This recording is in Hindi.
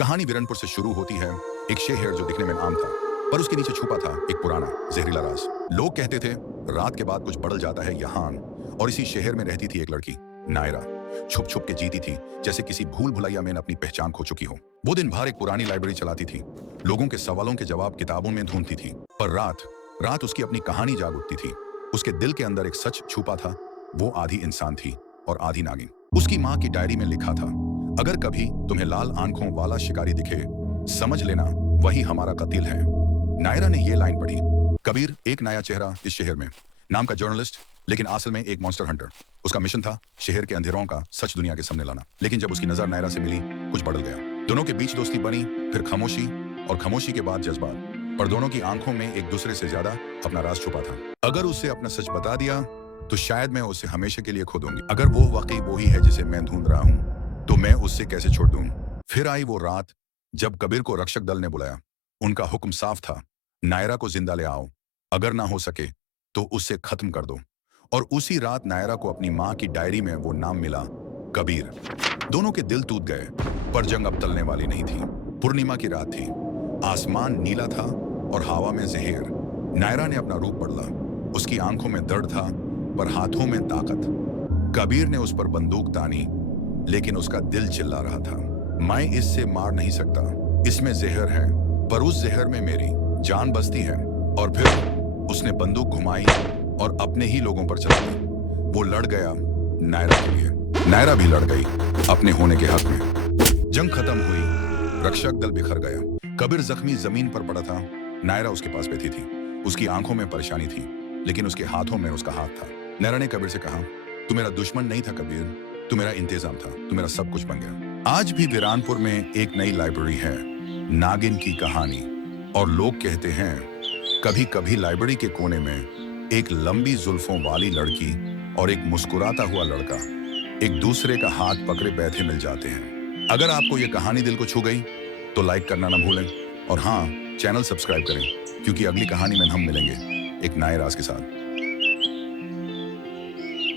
कहानी वीरनपुर से शुरू होती है एक शेर जो दिखने में आम था, पर उसके नीचे छुपा था एक पुराना जहरीला राज। लोग कहते थे रात के बाद कुछ बढ़ जाता है यहाँ, और इसी शहर में रहती थी एक लड़की, नायरा। छुप छुप के जीती थी, जैसे किसी भूल भुलैया में अपनी पहचान खो चुकी हो। वो दिन भर एक पुरानी लाइब्रेरी चलाती थी, लोगों के सवालों के जवाब किताबों में ढूंढती थी। पर रात रात उसकी अपनी कहानी जाग उठती थी। उसके दिल के अंदर एक सच छुपा था। वो आधी इंसान थी और आधी नागिन। उसकी माँ की डायरी में लिखा था, अगर कभी तुम्हें लाल आंखों वाला शिकारी दिखे, समझ लेना वही हमारा कतील है। नायरा ने ये लाइन पढ़ी। कबीर एक नया चेहरा इस शहर में, नाम का जर्नलिस्ट, लेकिन असल में एक मॉन्स्टर हंटर। उसका मिशन था शहर के अंधेरों का सच दुनिया के सामने लाना। लेकिन जब उसकी नजर नायरा से मिली, कुछ बदल गया। दोनों के बीच दोस्ती बनी, फिर खामोशी, और खामोशी के बाद जज्बात। पर दोनों की आंखों में एक दूसरे से ज्यादा अपना राज छुपा था। अगर उसे अपना सच बता दिया तो शायद मैं उसे हमेशा के लिए खो दूंगी। अगर वो वाकई वही है जिसे मैं ढूंढ रहा हूं, तो मैं उससे कैसे छोड़ दूं। फिर आई वो रात जब कबीर को रक्षक दल ने बुलाया। उनका हुक्म साफ था, नायरा को जिंदा ले आओ, अगर ना हो सके तो उससे खत्म कर दो। और उसी रात नायरा को अपनी माँ की डायरी में वो नाम मिला, कबीर। दोनों के दिल टूट गए, पर जंग अब टलने वाली नहीं थी। पूर्णिमा की रात थी, आसमान नीला था और हवा में जहर। नायरा ने अपना रूप बदला। उसकी आंखों में दर्द था, पर हाथों में ताकत। कबीर ने उस पर बंदूक तानी, लेकिन उसका दिल चिल्ला रहा था, मैं इससे मार नहीं सकता, इसमें जहर है, पर उस जहर में मेरी जान बसती है। और फिर उसने बंदूक घुमाई और अपने ही लोगों पर चला दी। वो लड़ गया नायरा के लिए, नायरा भी लड़ गई अपने होने के हक में। जंग खत्म हुई, रक्षक दल बिखर गया। कबीर जख्मी जमीन पर पड़ा था, नायरा उसके पास बैठी थी। उसकी आंखों में परेशानी थी, लेकिन उसके हाथों में उसका हाथ था। नायरा ने कबीर से कहा, तू मेरा दुश्मन नहीं था कबीर, तू मेरा इंतजाम था, तू मेरा सब कुछ बन गया। आज भी वीरानपुर में एक नई लाइब्रेरी है, नागिन की कहानी। और लोग कहते हैं कभी कभी लाइब्रेरी के कोने में एक लंबी जुल्फों वाली लड़की और एक मुस्कुराता हुआ लड़का एक दूसरे का हाथ पकड़े बैठे मिल जाते हैं। अगर आपको यह कहानी दिल को छू गई तो लाइक करना ना भूलें, और हाँ, चैनल सब्सक्राइब करें, क्योंकि अगली कहानी में हम मिलेंगे एक नए राज के साथ।